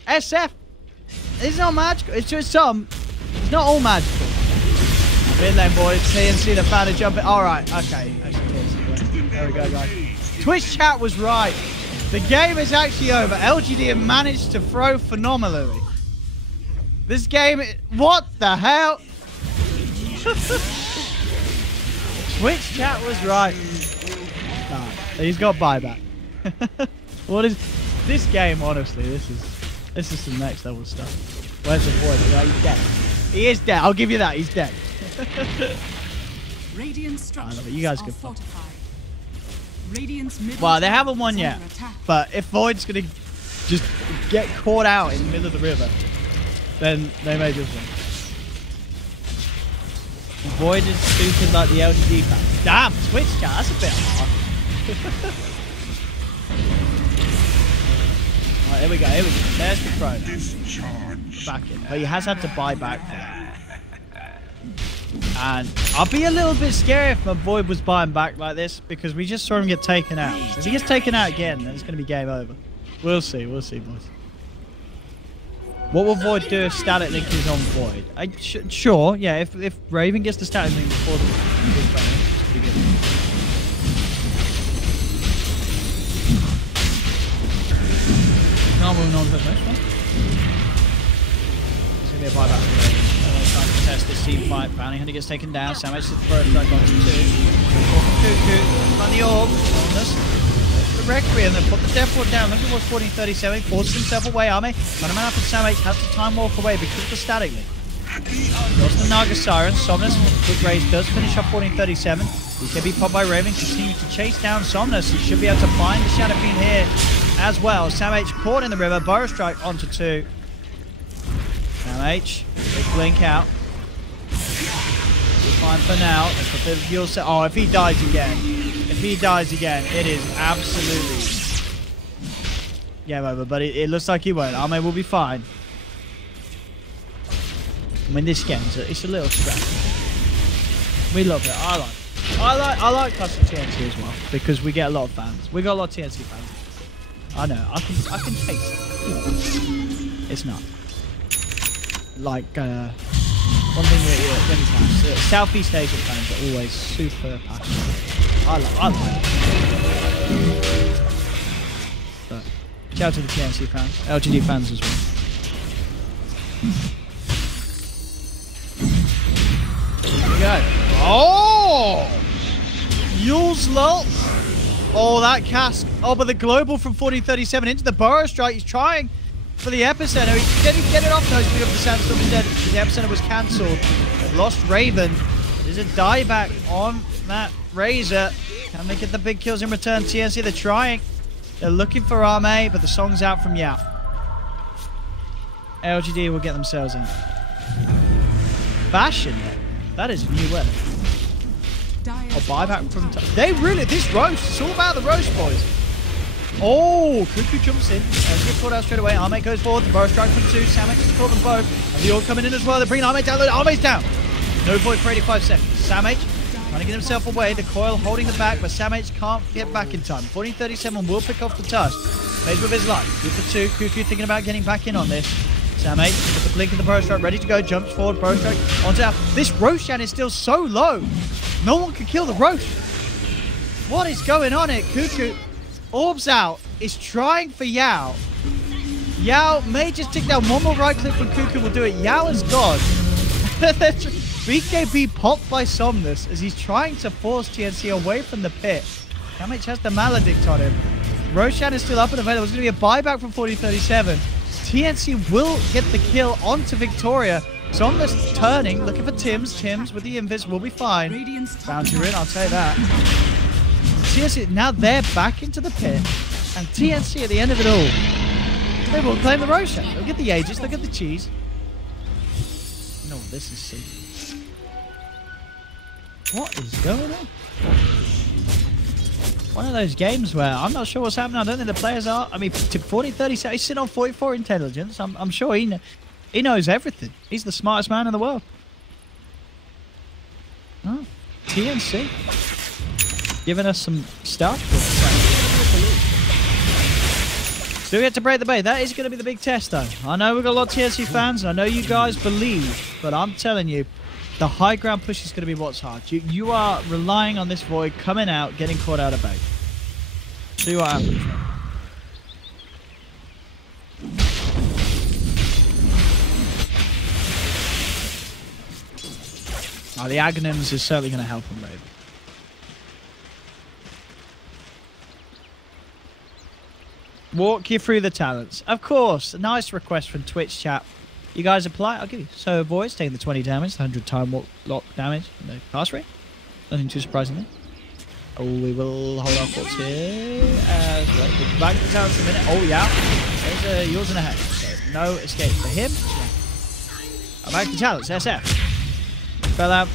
SF. It's not magical. It's just some. It's not all magical. In there, boys. TNC the fan of jumping. Alright. Okay. There we go, guys. Twitch chat was right. The game is actually over. LGD have managed to throw phenomenally. This game... What the hell? Twitch chat was right. Nah, he's got buyback. What is... This game, honestly, this is some next level stuff. Where's the Void? Right, he's dead. He is dead. I'll give you that. He's dead. I love it. You guys can... Well, they haven't won yet, but if Void's gonna just get caught out in the middle of the river, then they may just win. Void is stupid like the LGD fans. Damn, Twitch chat, that's a bit hard. Alright, here we go. There's the throw. Back in. But he has had to buy back for that. And I'll be a little bit scared if my Void was buying back like this, because we just saw him get taken out. So if he gets taken out again, then it's going to be game over. We'll see, boys. What will Void do if static link is on Void? Sure, yeah, if Raven gets the static link before the big bonus, it's pretty good. No, moving on to the next one. It's going to be a buyback for Raven. Trying to test this team fight. Bounty Hunter gets taken down. Sam managed to throw a strike onto 2. Cuckoo. Run the orb. The Requiem. Then put the Death Ward down. Look at what's 1437. Forces himself away. Army. Run man up and Sam H has to time walk away because of the static link. Goes the Naga Siren. Somnus. Quick raise does finish up 1437. He can be popped by Raven. Continues to chase down Somnus. He should be able to find the Shadow Fiend here as well. Sam H caught in the river. Burrow strike onto 2. Sam H. Big blink out. fine for now. Let's put the fuel set. Oh, if he dies again. If he dies again, it is absolutely game over. But it looks like he won't. Arme will be fine. I mean, this game's it's a little scrappy. We love it. I like custom TNC as well because we get a lot of fans. We got a lot of TNC fans. I know. I can taste it. It's not like one thing that Southeast Asian fans are always super passionate. I like it. But shout out to the TNC fans, LGD fans as well. Here we go. Oh! Yule's lot. Oh, that cask. Oh, but the global from 4037 into the burrow strike. He's trying for the epicenter. He didn't get it off. No, he's picking up the sandstorm instead. The epicenter was cancelled. They've lost Raven. There's a dieback on that Razor. Can they get the big kills in return? TNC, they're trying. They're looking for Arme, but the song's out from Yao. LGD will get themselves in. Bastion. That is a new weapon. Oh, buyback from... They really... This roast. It's all about the roast, boys. Oh, Cuckoo jumps in. Gets caught out straight away. Arme goes forward. The burrow strike from 2. Samek has caught them both. And the orb coming in as well. They're bringing Arme down. Arme's down. No void for 85 seconds. Samek trying to get himself away. The coil holding the back, but Samek can't get back in time. 1437 will pick off the tusk. Plays with his life. 2 for 2. Cuckoo thinking about getting back in on this. Samek with the blink of the burrow strike, ready to go. Jumps forward. Burrow strike onto out. This Roshan is still so low. No one can kill the roast. What is going on here? Cuckoo orbs out. Is trying for Yao. Yao may just take down one more right click from Cuckoo. Will do it. Yao is gone. BKB popped by Somnus as he's trying to force TNC away from the pit. Damage has the Maledict on him. Roshan is still up and available. There's going to be a buyback from 4037. TNC will get the kill onto Victoria. Somnus turning, looking for Tims. Tims with the invis will be fine. Bounty in, I'll say that. TNC, now they're back into the pit. And TNC at the end of it all, they will claim the Roshan. They'll get the Aegis, they'll get the cheese. No, this is sick. What is going on? One of those games where I'm not sure what's happening. I don't think the players are. I mean, to 40-30, he's sitting on 44 intelligence. I'm sure he knows everything. He's the smartest man in the world. Oh, TNC. Giving us some stuff. So we have to break the bait. That is going to be the big test, though. I know we've got a lot of TNC fans. I know you guys believe. But I'm telling you, the high ground push is going to be what's hard. You are relying on this void coming out, getting caught out of bait. See what happens. Oh, the Aghanims is certainly going to help him, Raven. Walk you through the talents. Of course, a nice request from Twitch chat. You guys apply, I'll give you. So, boys, taking the 20 damage, the 100 time lock damage, no pass rate. Nothing too surprising there. Oh, we will hold our thoughts here as well. We'll be back to the talents in a minute. Oh, yeah. There's a yours and a head. So, no escape for him. Back to talents, SF. Fell out.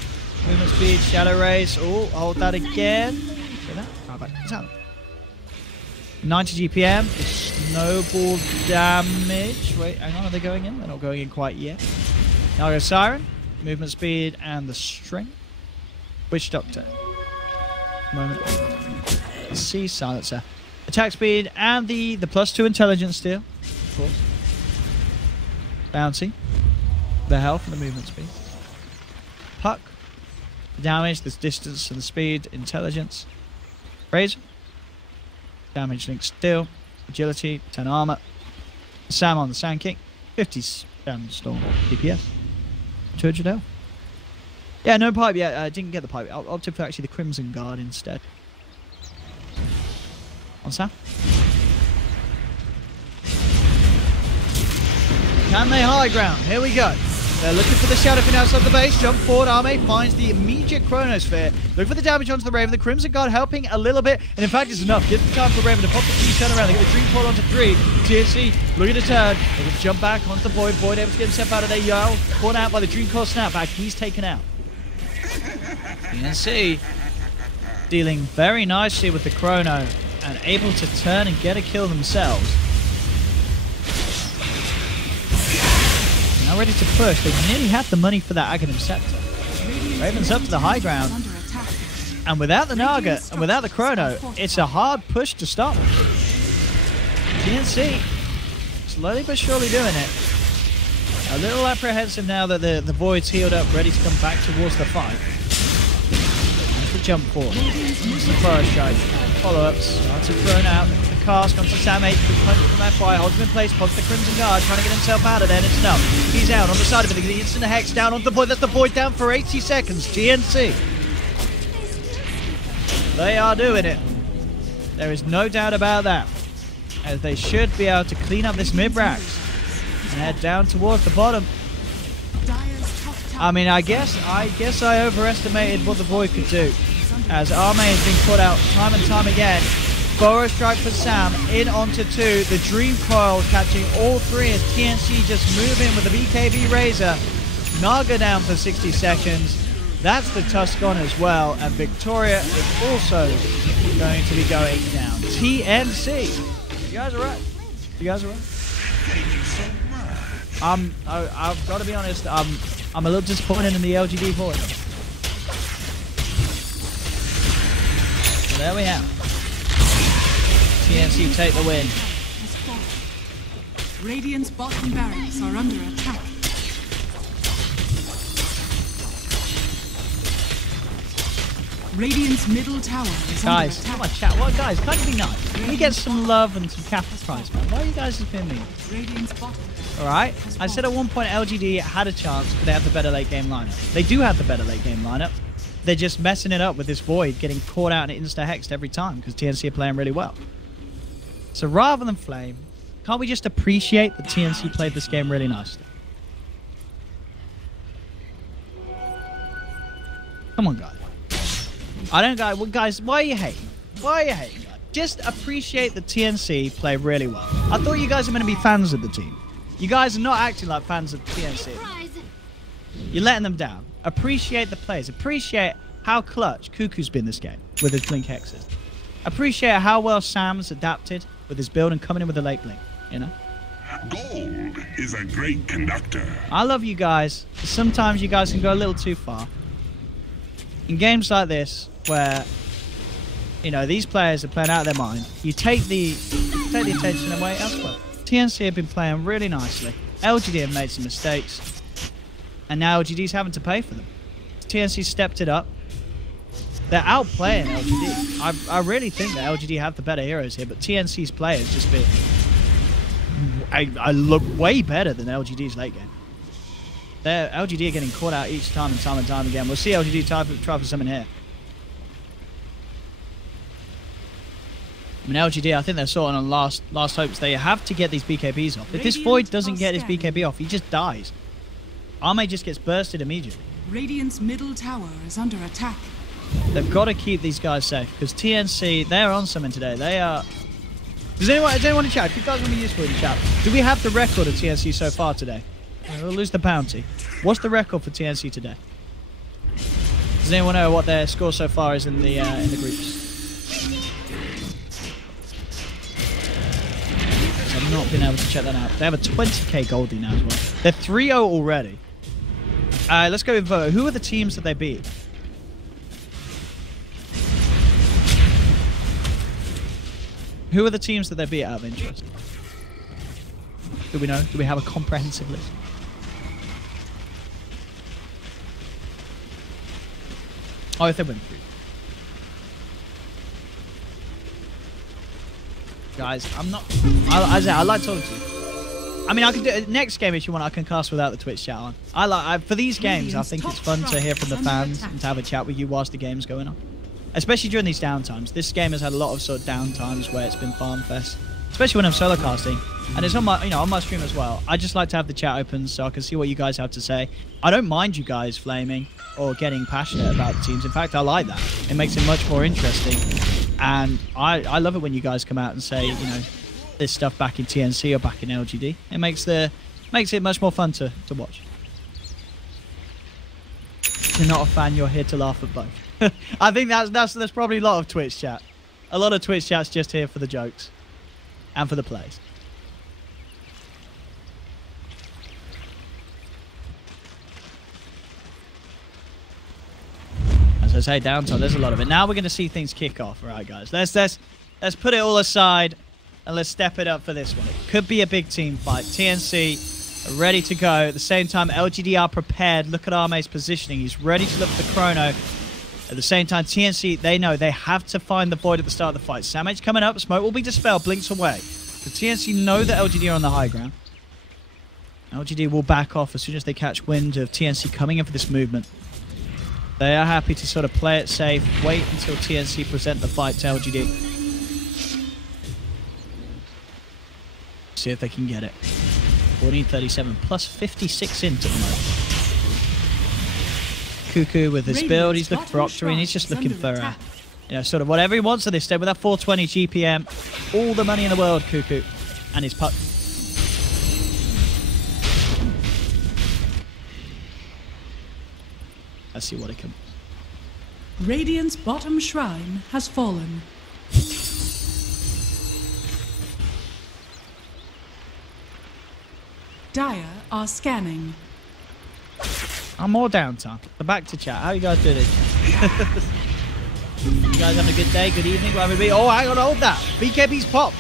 Movement speed, shadow race. Oh, hold that again. See that? Back to talent. 90 GPM, the snowball damage. Wait, hang on, are they going in? They're not going in quite yet. Now go Siren, movement speed, and the strength. Witch Doctor. Moment. C Silencer. Attack speed, and the +2 intelligence steal, of course. Bouncy. The health and the movement speed. Puck. The damage, the distance and the speed, intelligence. Razor. Damage link steel, agility, 10 armor. Sam on the Sand King, 50 Sandstorm DPS, 200 health. Yeah, no pipe yet. I didn't get the pipe. I'll opted for actually the Crimson Guard instead. On Sam. Can they high ground? Here we go. They're looking for the Shadow Fin outside the base. Jump forward. Arme finds the immediate Chronosphere. Look for the damage onto the Raven. The Crimson Guard helping a little bit. And in fact, it's enough. Give the time for Raven to pop the key turn around. They get the Dream Fall onto 3. TNC looking to turn. They can jump back onto the Void. Void able to get himself out of there. Yao caught out by the Dream Core snapback. He's taken out. TNC dealing very nicely with the chrono and able to turn and get a kill themselves. Now ready to push. They nearly have the money for that Aghanim Scepter. Raven's up to the high ground. And without the Naga and without the chrono, it's a hard push to start with. TNC slowly but surely doing it. A little apprehensive now that the Void's healed up, ready to come back towards the fight. There's the jump forward. It's the Forest Strike. Follow-ups. Started thrown out. The cast onto Sam H. Quick punch from FY. Holds him in place. Pops the Crimson Guard. Trying to get himself out of there. And it's enough. He's out on the side of it. The instant Hex down onto the Void. That's the Void down for 80 seconds. TNC. They are doing it. There is no doubt about that. As they should be able to clean up this mid-rax and head down towards the bottom. I mean, I guess I overestimated what the Void could do, as Arme has been put out time and time again. Burrow strike for Sam, in onto 2. The Dream Coil catching all 3 as TNC just move in with the BKB Razor. Naga down for 60 seconds. That's the Tuscan as well, and Victoria is also going to be going down. TNC. You guys are right. You guys are right. I've got to be honest. I'm a little disappointed in the LGD Void. So there we have. TNC take the win. Radiant's bottom barracks are under attack. Radiant's middle tower is guys, under attack. come on, chat. Well, guys, can't you be nice? Can we get some love and some capital prize, man? Why are you guys just being mean? Radiant's bottom. Alright, I said at one point LGD had a chance, but they have the better late game lineup. They do have the better late game lineup. They're just messing it up with this Void, getting caught out and insta-hexed every time, because TNC are playing really well. So rather than flame, can't we just appreciate that TNC played this game really nicely? Come on, guys. I don't, guys, why are you hating? Why are you hating, guys? Just appreciate that TNC play really well. I thought you guys were going to be fans of the team. You guys are not acting like fans of TNC. You're letting them down. Appreciate the plays. Appreciate how clutch Cuckoo's been this game with his blink hexes. Appreciate how well Sam's adapted with his build and coming in with a late blink, you know? Gold is a great conductor. I love you guys. Sometimes you guys can go a little too far. In games like this, where, you know, these players are playing out of their mind, you take the attention away elsewhere. TNC have been playing really nicely. LGD have made some mistakes, and now LGD's having to pay for them. TNC stepped it up. They're outplaying LGD. I really think that LGD have the better heroes here, but TNC's players just been... I look way better than LGD's late game. LGD are getting caught out each time and time again. We'll see LGD try for something here. I mean, LGD, I think they're sort of on last hopes. They have to get these BKBs off. If this Void doesn't get his BKB off, he just dies. Arme just gets bursted immediately. Radiant's middle tower is under attack. They've got to keep these guys safe, because TNC, they're on something today. They are... Does anyone in chat? If you guys want to be useful in chat, do we have the record of TNC so far today? We'll lose the bounty. What's the record for TNC today? Does anyone know what their score so far is in the groups? I've not been able to check that out. They have a 20k Goldie now as well. They're 3-0 already. Let's go with vote. Who are the teams that they beat? Who are the teams that they beat out of interest? Do we know? Do we have a comprehensive list? Oh, if they win 3. Guys, I'm not... I like talking to you. I mean, I can do next game if you want. I can cast without the Twitch chat on. For these games, I think it's fun to hear from the fans and to have a chat with you whilst the game's going on. Especially during these downtimes. This game has had a lot of sort of downtimes where it's been farm fest. Especially when I'm solo casting. And it's on my, on my stream as well. I just like to have the chat open so I can see what you guys have to say. I don't mind you guys flaming or getting passionate about the teams. In fact, I like that. It makes it much more interesting. And I love it when you guys come out and say, this stuff back in TNC or back in LGD. It makes it much more fun to watch. you're not a fan, you're here to laugh at both. I think that's probably a lot of Twitch chat. A lot of Twitch chat's just here for the jokes and for the plays. As I say, downtime, there's a lot of it. Now we're going to see things kick off. All right, guys. Let's put it all aside and let's step it up for this one. It could be a big team fight. TNC are ready to go. At the same time, LGD are prepared. Look at Arme's positioning. He's ready to look for the chrono. At the same time, TNC, they know they have to find the void at the start of the fight. Samage coming up. Smoke will be dispelled. Blinks away. The TNC know that LGD are on the high ground. LGD will back off as soon as they catch wind of TNC coming in for this movement. They are happy to sort of play it safe, wait until TNC present the fight to LGD. See if they can get it. 1437 plus 56 into the moment. Cuckoo with his build, he's looking for Octarine, he's just looking for, you know, sort of whatever he wants at this stage with that 420 GPM. All the money in the world, Cuckoo. And his puck. Let's see what it can. Radiant's bottom shrine has fallen. Dire are scanning. I'm more downtime. So back to chat. How you guys doing? You guys having a good day, good evening? Oh, hang on, hold that. BKB's pop.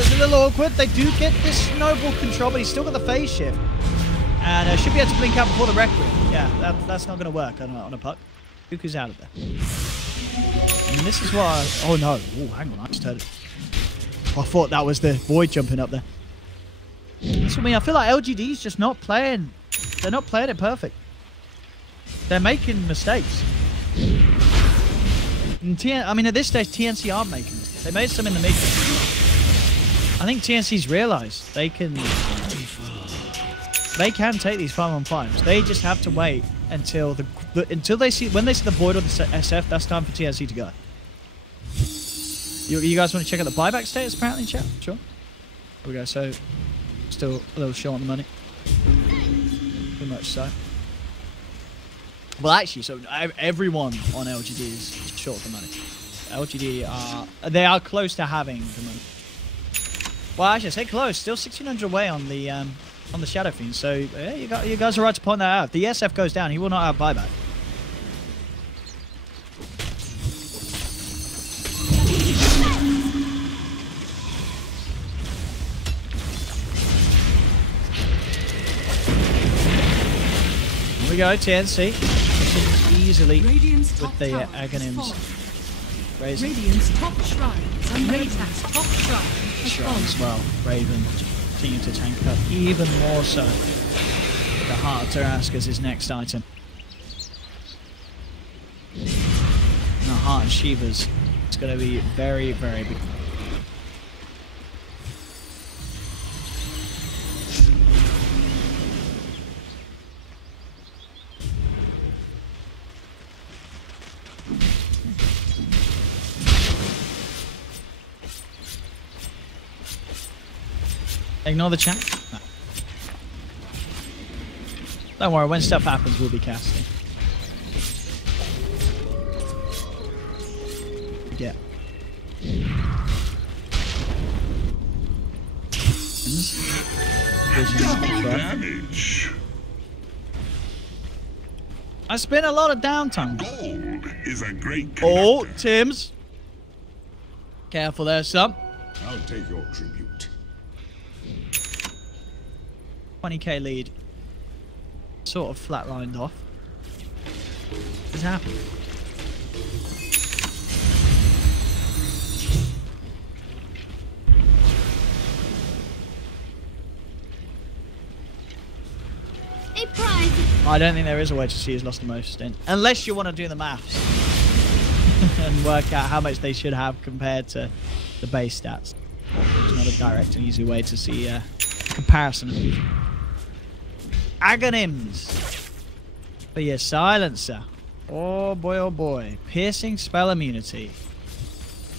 It's a little awkward. They do get this noble control, but he's still got the phase shift. And should be able to blink out before the Requiem. Yeah, that's not going to work on a puck. Cuckoo's out of there. And this is why... Oh, no. Oh, hang on. I just heard it. I thought that was the void jumping up there. That's what I mean. I feel like LGD's just not playing... They're not playing it perfect. They're making mistakes. And I mean, at this stage, TNC aren't making mistakes. They made some in the mid. I think TNC's realised they can... They can take these 5-on-5s. They just have to wait until until they see when they see the void or the SF. That's time for TNC to go. You guys want to check out the buyback status? Apparently, chat. Sure. Here we go. So still a little short on the money. Pretty much so. Well, actually, so everyone on LGD is short of the money. LGD are close to having the money. Well, actually, I say close. Still 1,600 away on the Shadow Fiend, so yeah, you guys are right to point that out. If the SF goes down, he will not have buyback. Here we go, TNC. Easily with the Aghanims. Radiant's top shrines and Radiant's top shrine as well. Raven continue to tank up even more so. The Heart of Tarask as his next item. And the Heart of Shiva's it's going to be very, very big. Ignore the chat. No. Don't worry, when stuff happens, we'll be casting. Yeah. Damage. I spent a lot of downtime. Gold is a great conductor. Oh, Tim's. Careful there, son. I'll take your tribute. 20k lead. Sort of flatlined off. What's happened? A prize. I don't think there is a way to see who's lost the most in. Unless you want to do the maths. And work out how much they should have compared to the base stats. It's not a direct and easy way to see a comparison of these. Aghanims. But yeah, Silencer. Oh boy, oh boy. Piercing spell immunity.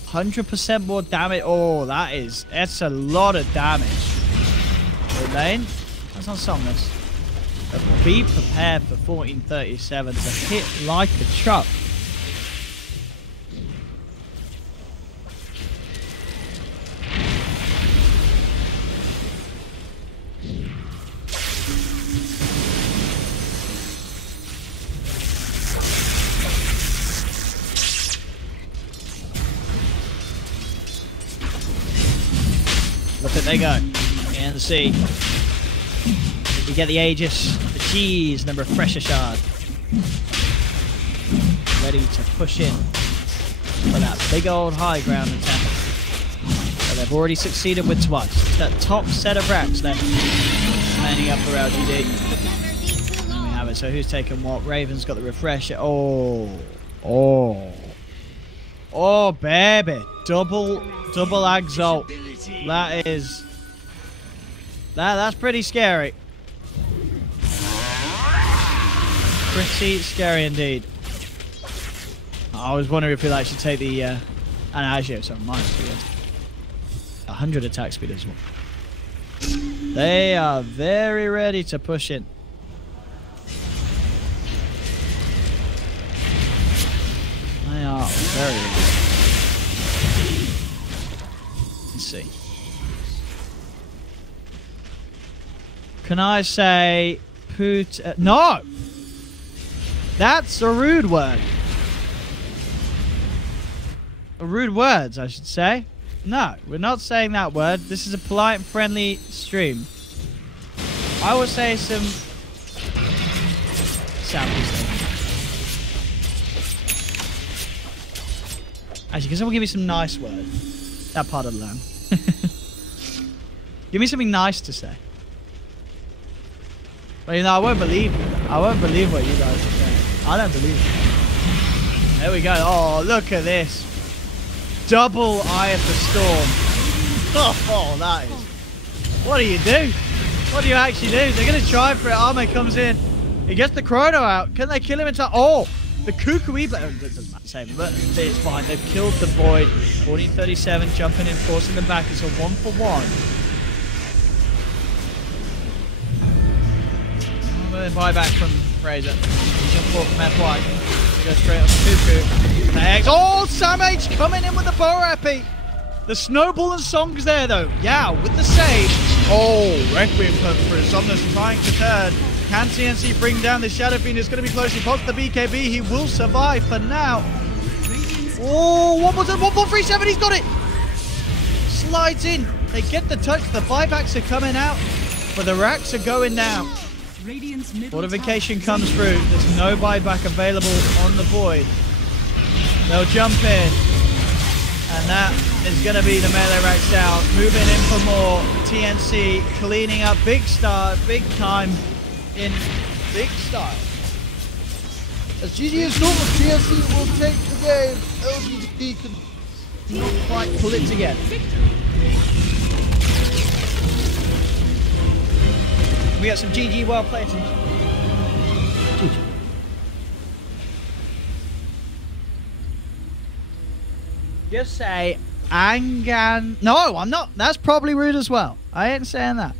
100% more damage. Oh, that's a lot of damage. Lane. That's not Somnus. But be prepared for 1437 to hit like a truck. Look at they go. TNC. We get the Aegis, the cheese, and the refresher shard. Ready to push in for that big old high ground attack. But they've already succeeded with twice. It's that top set of racks left standing up for LGD. And we have it. So who's taking what? Raven's got the refresher. Oh, baby. Double exalt. That's pretty scary. Pretty scary indeed. I was wondering if he'll actually take the Anagio, so -2. 100 attack speed as well. They are very ready to push in. They are very ready. Let's see. Can I say no! That's a rude word. Rude words, I should say. No, we're not saying that word. This is a polite and friendly stream. I will say some Southeast. Actually, can someone give me some nice words? That part alone. Give me something nice to say. But you know, I won't believe you. I won't believe what you guys are saying. I don't believe it. There we go. Oh, look at this. Double Eye of the Storm. Oh, that is... What do you do? What do you actually do? They're going to try for it. Arme comes in. He gets the Chrono out. Can they kill him in time? Oh, the Kukui... It doesn't matter, save him, but it's fine. They've killed the Void. 1437 jumping in, forcing them back. It's a 1-for-1. Buyback from Fraser. Jump forward from FY. He goes straight up to Cuckoo. Next. Oh, Sam H coming in with the bow epi. The snowball and songs there though. Yeah, with the save. Oh, Requiem comes through. Somnus trying to turn. Can TNC bring down the Shadow Fiend? It's going to be close. He pops the BKB. He will survive for now. Oh, 1437. He's got it. Slides in. They get the touch. The buybacks are coming out, but the racks are going down. Fortification comes through. There's no buyback available on the Void. They'll jump in. And that is going to be the melee racks down. Moving in for more. TNC cleaning up. Big start. Big time in big style. As GG is normal, TNC will take the game. LGD can not quite pull it together. We got some GG well played. GG. Just say Angan. No, I'm not. That's probably rude as well. I ain't saying that.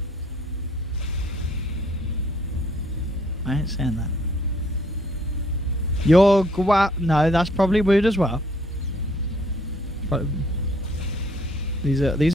I ain't saying that. You're no, that's probably rude as well. These are